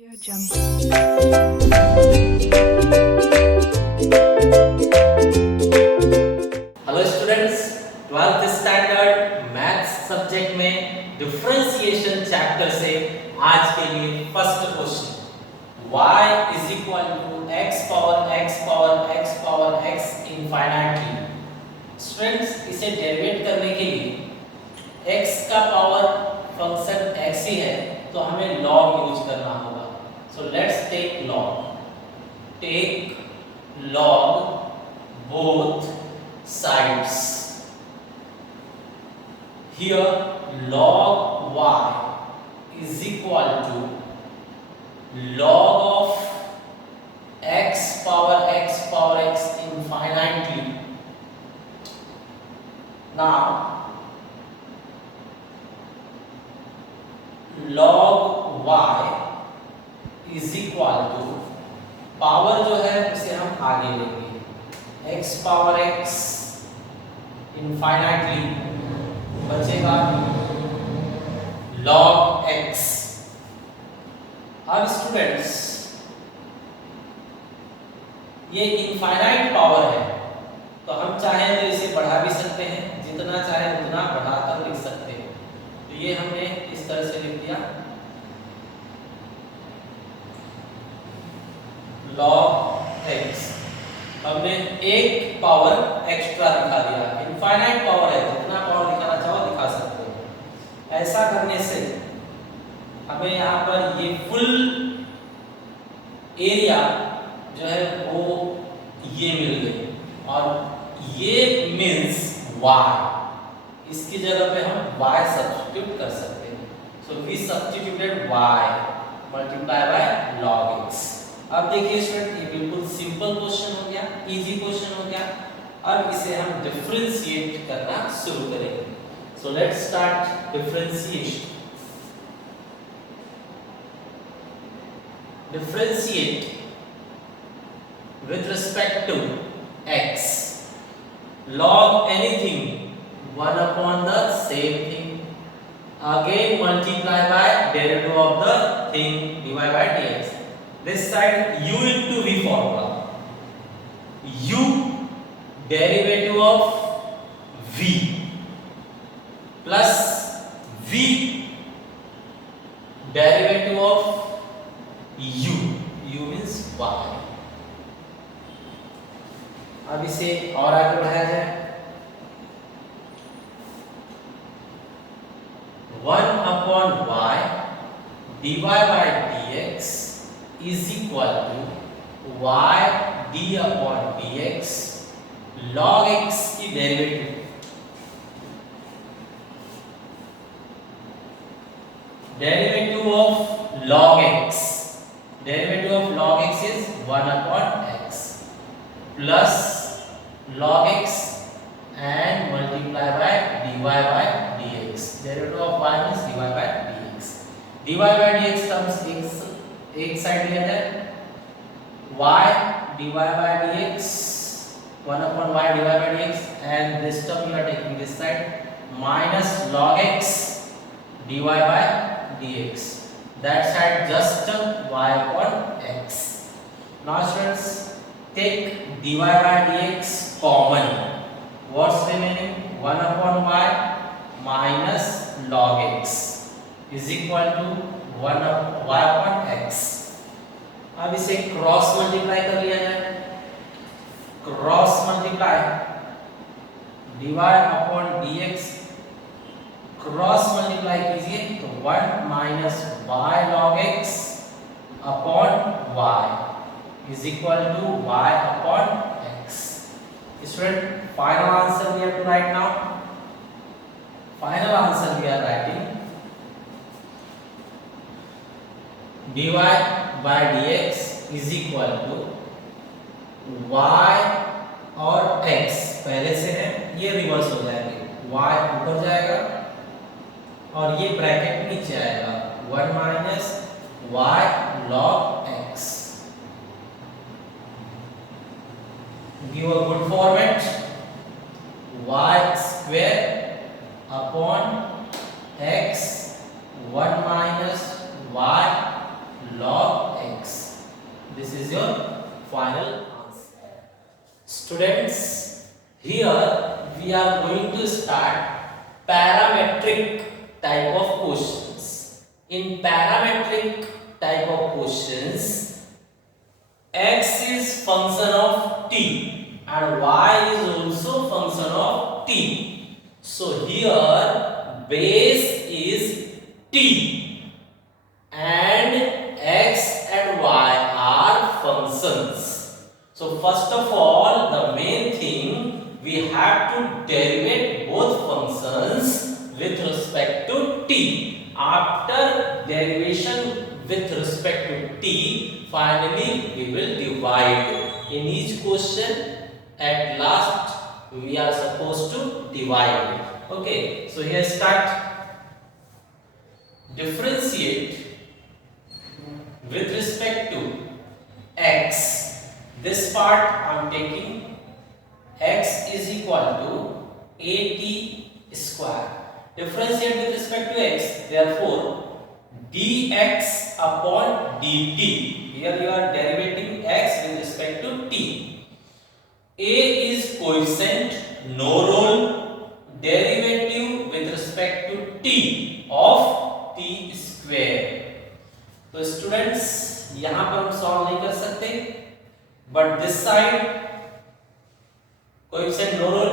Hello students, 12th standard maths subject में differentiation chapter से आज के लिए first question y is equal to x power x power x power x infinitely। Students, इसे derivative करने के लिए x का पावर फंक्शन x ही है तो हमें log यूज करना होगा। So let's take log। Take log both sides। Here log y is equal to log of x power x infinitely। Now log y is equal to power जो है उसे हम आगे लेंगे x पावर x infinitely बचेगा log x। अब students, ये infinite power है तो हम चाहें तो इसे बढ़ा भी सकते हैं, जितना चाहे उतना बढ़ाकर लिख सकते हैं। तो ये हमने इस तरह से लिख दिया log x। हमने एक पावर एक्स्ट्रा दिखा दिया। इनफाइनाइट पावर है, जितना पावर दिखाना चाहो दिखा सकते हो। ऐसा करने से हमें यहाँ पर ये फुल एरिया जो है वो ये मिल गई और ये मीन्स y। इसकी जगह पे हम y सब्स्टिट्यूट कर सकते हैं। So we substituted y multiply by log x। अब देखिए स्टूडेंट, ये बिल्कुल सिंपल क्वेश्चन हो गया, इजी क्वेश्चन हो गया। अब इसे हम डिफरेंशिएट करना शुरू करेंगे। So let's start differentiation. Differentiate with respect to x. Log anything 1 upon the same thing. Again multiply by derivative of the thing dy by dx. This side u into v formula. U derivative of v plus v derivative of u means y। अब इसे और आगे बढ़ाया जाए। 1 upon y dy by dx is equal to y d upon dx log x की derivative. Derivative of log x, derivative of log x is 1 upon x plus log x and multiply by dy by dx। derivative of y means dy by dx। dy by dx terms एक side लिया जाए, y dy by dx 1 upon y dy by dx and this term you are taking this side minus log x dy by dx। That side just y upon x। Now students, take dy by dx common। What's remaining? 1 upon y minus log x is equal to 1 y upon x। अब इसे cross multiply कर लिया जाए। Cross multiply dy upon dx cross multiply कीजिए तो 1 minus y log x upon y is equal to y upon x। Student, final answer we have to write now. Final answer we are writing dy by dx is equal to y और x पहले से है, ये reverse हो जाएंगे। y ऊपर जाएगा और ये ब्रैकेट नीचे आएगा 1 minus y log x। Give a good format y square upon x 1 minus y log is your final answer. Students, here we are going to start parametric type of questions. In parametric type of questions, x is function of t and y is also function of t. So here base is t and x and y are functions. So first of all, the main thing, we have to derivate both functions with respect to t. After derivation with respect to t, finally we will divide. In each question, at last we are supposed to divide. Okay, so here start. Differentiate with respect to x. This part I am taking. X is equal to at square. Differentiate with respect to x. Therefore, dx upon dt. Here you are derivating x with respect to t. A is coefficient, no role. Derivative with respect to t of t square. तो students यहां पर हम solve नहीं कर सकते, but this side coefficient no role.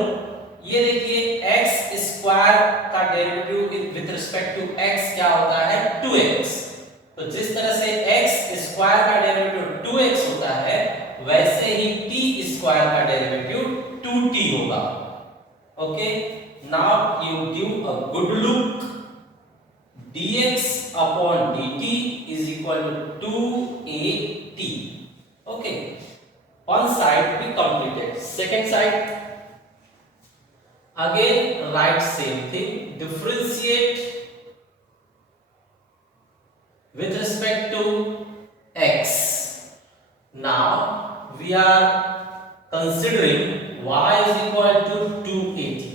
ये देखिए x square का derivative with respect to x क्या होता है 2x. तो जिस तरह से x स्क्वायर का डेरिवेटिव 2x होता है, वैसे ही t स्क्वायर का डेरिवेटिव 2t होगा. Okay, now you give a good look. dx upon dt is equal to 2at. Okay, one side we completed. Second side, again write same thing. Differentiate with respect to x. Now we are considering y is equal to 2at.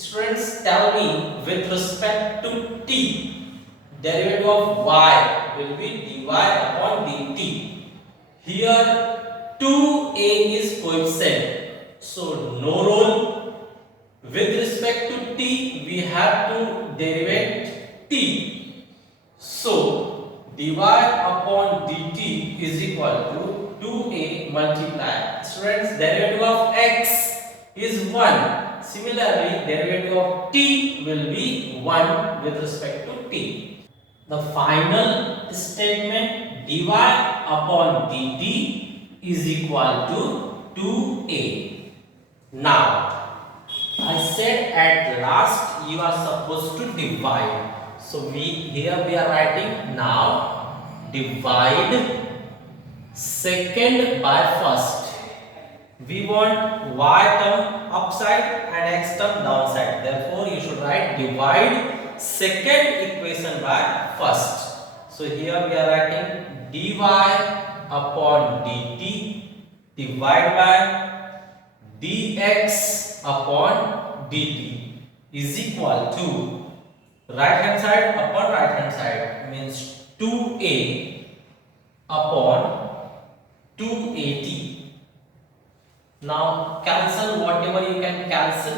Students, tell me with respect to t, derivative of y will be dy upon dt. Here 2a is coefficient, so no role. With respect to t, we have to derivate t. So dy upon dt is equal to 2a multiplied. Students, derivative of x is 1. Similarly, derivative of t will be 1 with respect to t. The final statement, dy upon dt is equal to 2a. Now, I said at last you are supposed to divide. So here we are writing now divide second by first. We want y term upside and x term downside. Therefore, you should write divide second equation by first. So here we are writing dy upon dt divided by dx upon dt is equal to right hand side upon right hand side, means 2a upon 2at. Now cancel whatever you can cancel.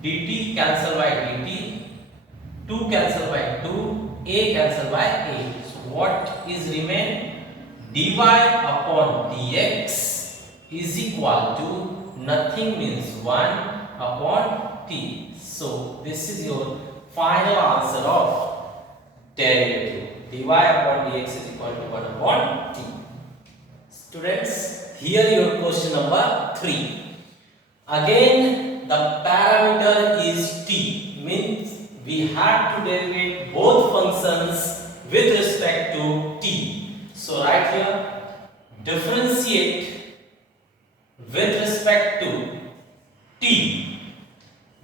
dt cancel by dt, 2 cancel by 2, a cancel by a. So what is remain? dy upon dx is equal to nothing, means 1 upon t. So this is your final answer of derivative. dy upon dx is equal to 1 upon t. Students, here your question number 3. Again the parameter is t, means we have to derivate both functions with respect to t. So right here, differentiate with respect to t.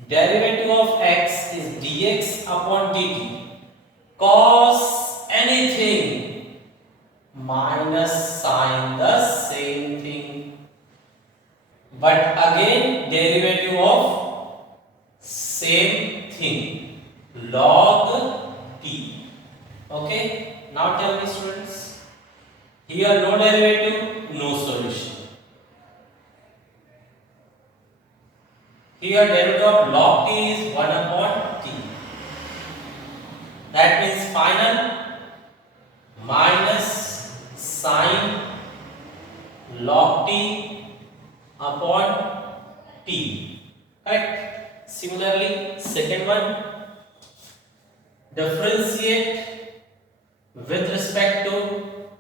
Derivative of x is dx upon dt. Cos anything minus sine the same thing, but again derivative of same thing, log t. Okay, now tell me students, Here no derivative, no solution. Here derivative of log t is 1 upon t. That means final minus sine log t upon t. Correct? Similarly, second one, differentiate with respect to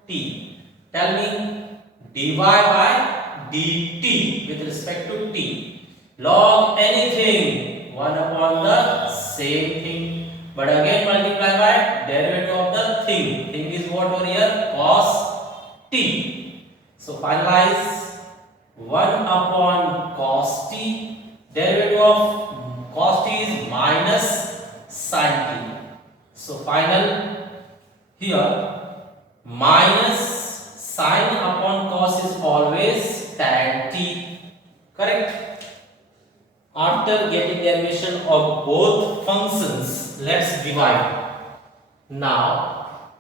t. Tell me dy by dt with respect to t. Log anything 1 upon the same thing, but again multiply by derivative of the thing. Thing is what over here? Cos t. So finalize 1 upon cos t. Derivative of cos t is minus sin t. So final here minus sin upon cos is always tan t. Correct? After getting derivation of both functions, let's divide. Now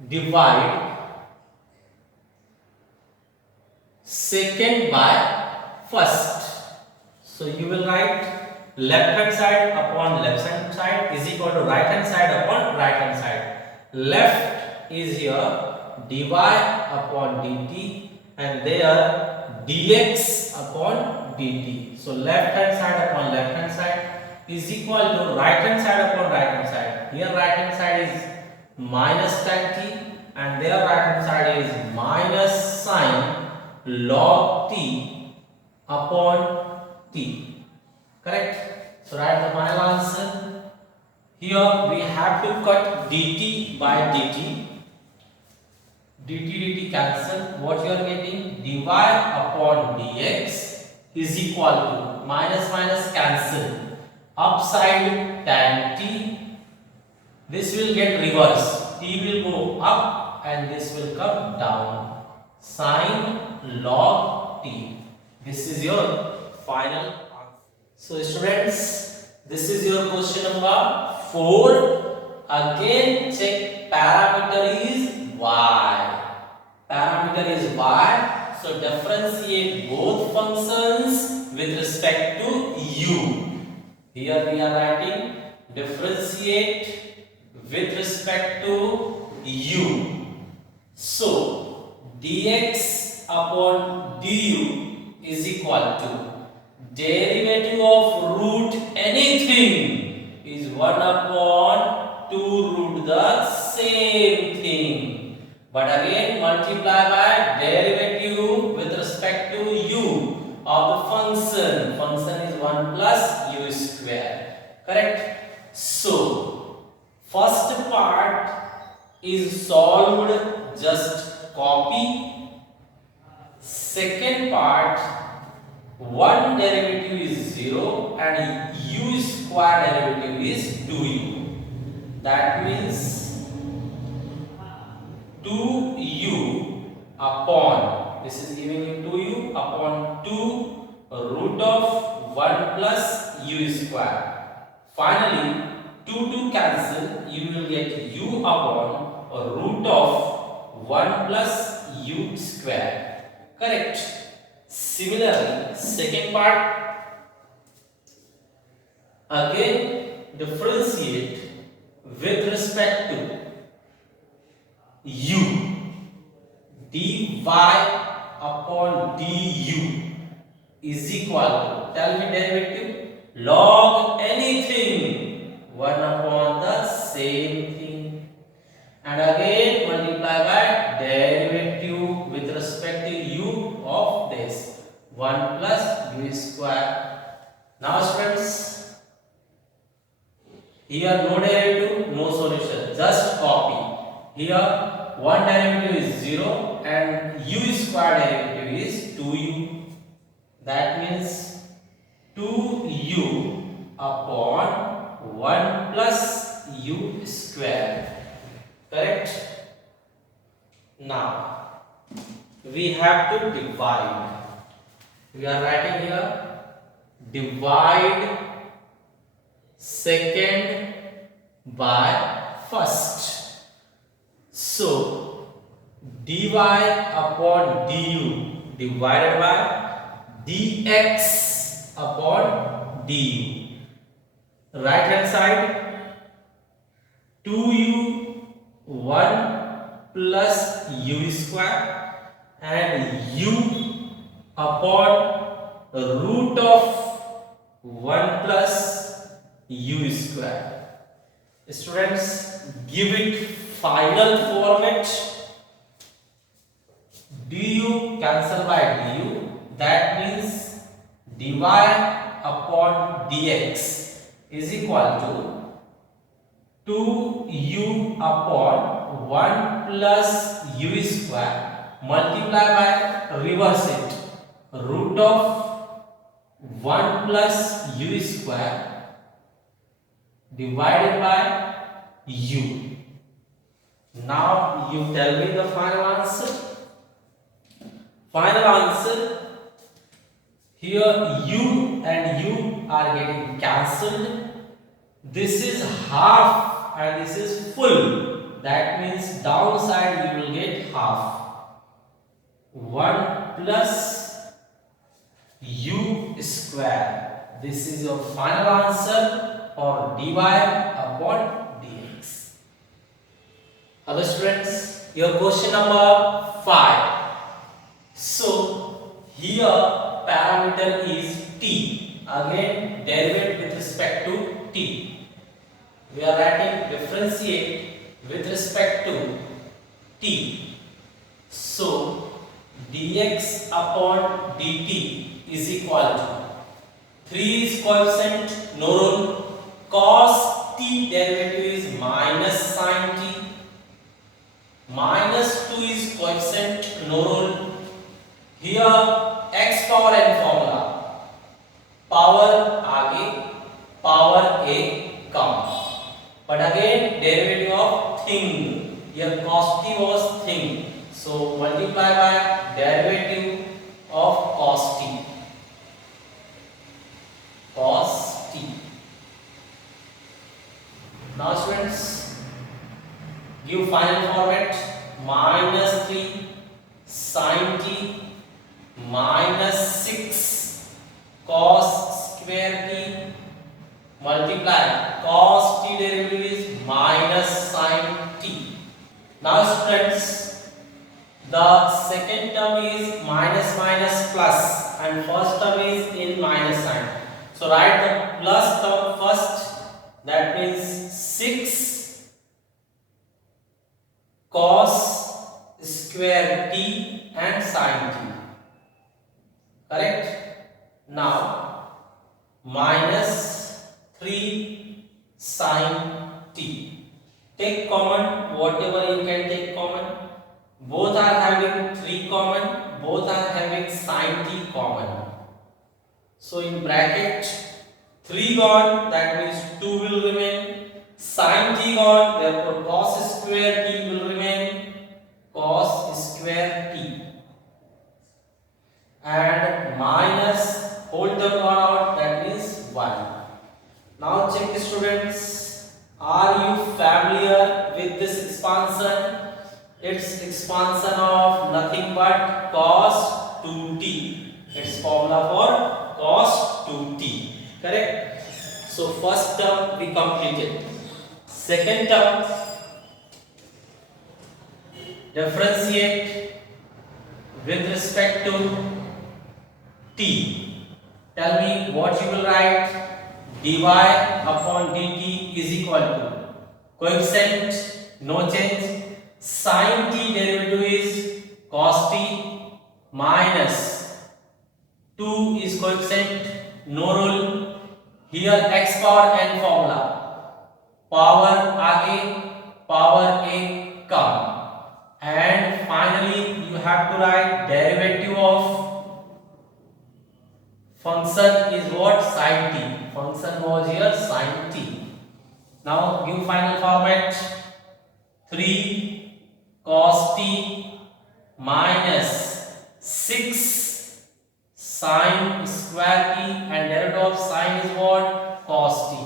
divide second by first. So you will write left hand side upon left hand side is equal to right hand side upon right hand side. Left is here dy upon dt and there dx upon dt. So left hand side upon left hand side is equal to right hand side upon right hand side. Here right hand side is minus tan t and there right hand side is minus sine log t upon t. Correct? So write the final answer. Here we have to cut dt by dt. dt cancel. What you are getting? dy upon dx is equal to minus minus cancel. Upside tan t. This will get reverse. T will go up and this will come down. Sine log t. This is your final answer. So students, this is your question number 4. Again check parameter is y. Parameter is y. So differentiate both functions with respect to u. Here we are writing differentiate with respect to u. So dx upon du is equal to derivative of root anything is 1 upon 2 root the same thing. But again multiply by derivative with respect to u of the function. Function is 1 plus u square. Correct? So first part is solved, just copy. Second part, one derivative is 0 and u square derivative is 2u. That means 2u upon, this is giving you 2u upon 2 root of 1 plus u square. Finally 2 cancel, you will get u upon root of 1 plus u square. Correct? Similarly, second part, again differentiate with respect to u. dy upon du is equal to, tell me derivative, log anything 1 upon the same thing, and again multiply by derivative with respect to u of this 1 plus u square. Now students, here no derivative, no solution, just copy. Here one derivative is 0 and u square derivative is 2u. That means 2u upon 1 plus u square. Correct? Now we have to divide. We are writing here divide second by first. So dy upon du divided by dx upon du. Right hand side 2u 1 plus u square and u upon root of 1 plus u square. Students, give it final format. Du cancel by du, that means dy upon dx is equal to 2u upon 1 plus u square multiply by reverse it root of 1 plus u square divided by u. Now you tell me the final answer. Final answer, here u and u are getting cancelled. This is half and this is full. That means downside you will get half. 1 plus u square. This is your final answer for dy upon dx. Hello students, your question number 5. So here parameter is t. Again derivative with respect to t. We are writing differentiate with respect to t. So dx upon dt is equal to 3 is coefficient, no rule. Cos t derivative is minus sin t. Minus 2 is coefficient, no rule. Here x power n formula. Power आगे, power a come. But again derivative of thing. Here cos t was thing. So multiply by derivative of cos t. Cos t. Now students, give final format. Minus 3 sin t minus 6 cos square t multiply cos t derivative is minus sin t. Now students, the second term is minus minus plus and first term is in minus sign. So write the plus term first, that means 6 cos square t and sin t. Correct? Now minus 3 sin t. Take common whatever you can take common. Both are having 3 common, both are having sin t common. So in bracket 3 gone, that means 2 will remain. Sin t gone, therefore cos square t will remain. Cos square t. And minus whole term gone out, that means 1. Now check students, are you familiar with this expansion? It's expansion of nothing but cos 2t. It's formula for cos 2t. Correct? So first term we completed. Second term, differentiate with respect to t. Tell me what you will write. Dy upon dt is equal to coefficient, no change. Sin t derivative is cos t minus 2 is coefficient, no rule. Here x power n formula. Power आगे, power a come. And finally you have to write derivative of function is what? Sin t. Function was here sin t. Now give final format. 3 cos t minus 6 sin square t and derivative of sin is what? Cos t.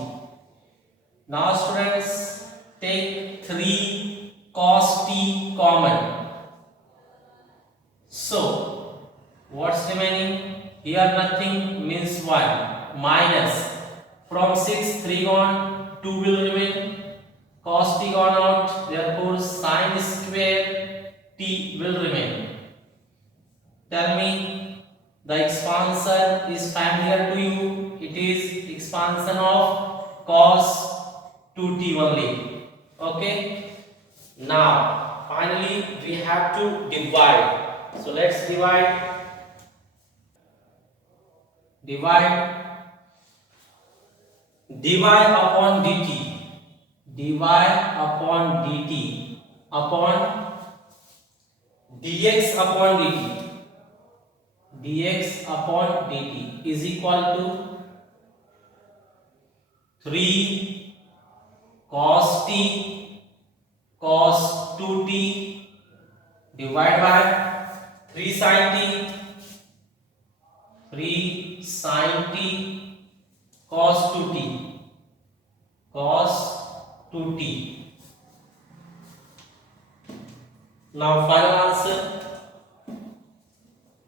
Now students, take 3 cos t common. So what's remaining? Here nothing means 1 minus from 6 3 gone, 2 will remain, cos t gone out, therefore sin square t will remain. Tell me, the expansion is familiar to you. It is expansion of cos 2t only. Okay. Now finally we have to divide. So let's divide dy upon dt, dy upon dt upon dx upon dt, dx upon dt is equal to 3 cos t cos 2t divided by 3 sin t, 3 sin t cos 2t, cos 2t. Now final answer.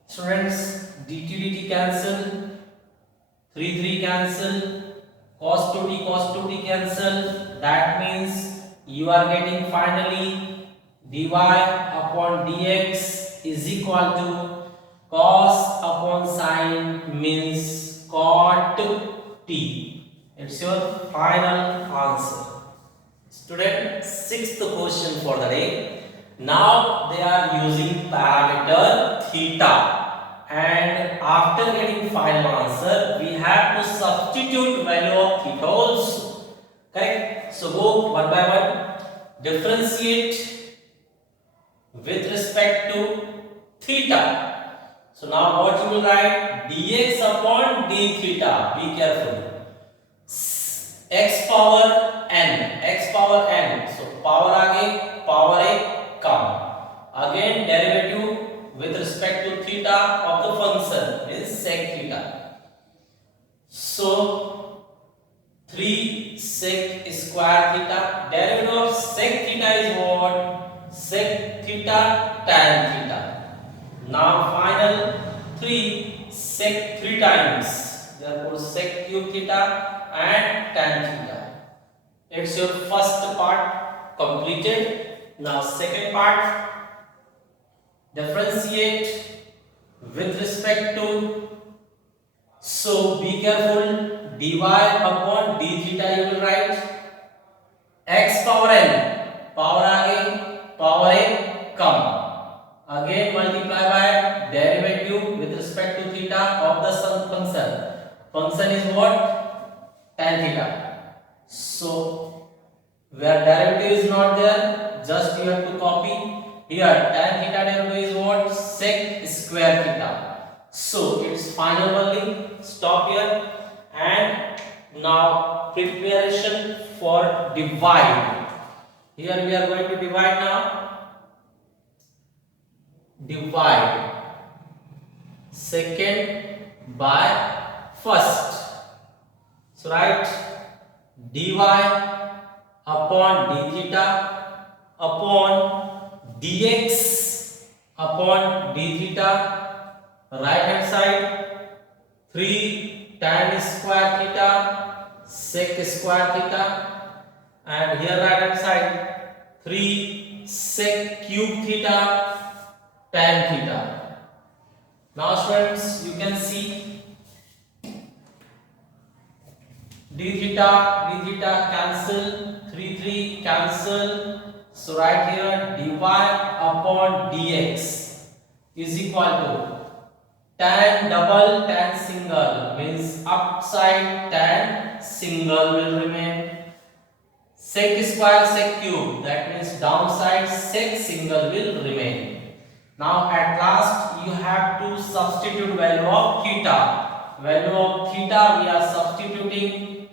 Students, dt dt cancel, 3 3 cancel, cos 2t cancel. That means you are getting finally dy upon dx is equal to cos upon sin means cot t. It's your final answer. Student, sixth question for the day. Now they are using parameter theta, and after getting final answer we have to substitute value of theta also. Correct? So go one by one. Differentiate with respect to theta. So now what you will write? Dx upon d theta. Be careful. X power n. So power आगे power एक कम. Again derivative with respect to theta of the function is sec theta. So 3 sec square theta. Derivative of sec theta is what? Sec theta tan theta. Now final 3 sec 3 times. Therefore sec cube theta and tan theta. It's your first part completed. Now second part, differentiate with respect to. So be careful, dy upon d theta you will write. X power n, power आगे power a come. Again multiply by derivative with respect to theta of the function. Function is what? Tan theta. So where derivative is not there, just you have to copy. Here tan theta derivative is what? Sec square theta. So it's final only. Stop here. And now preparation for divide. Here we are going to divide now. Divide second by first. So write dy upon d theta upon dx upon d theta, right hand side 3 tan square theta sec square theta, and here right hand side 3 sec cube theta tan theta. Now students, you can see d theta cancel, 3 3 cancel. So right here dy upon dx is equal to tan double tan single means upside tan single will remain, sec square sec cube that means downside sec single will remain. Now at last you have to substitute value of theta. Value of theta we are substituting.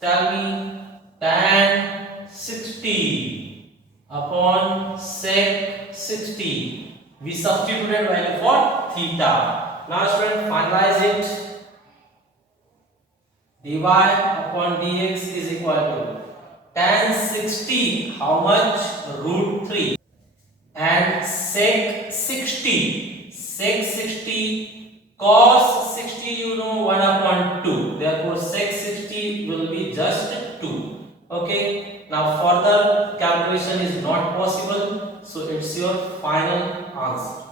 Tell me, tan 60 upon sec 60. We substituted value for theta. Now student, finalize it. dy upon dx is equal to tan 60. How much? Root 3. and sec 60 cos 60, you know, 1 upon 2, therefore sec 60 will be just 2. Okay, now further calculation is not possible, so it's your final answer.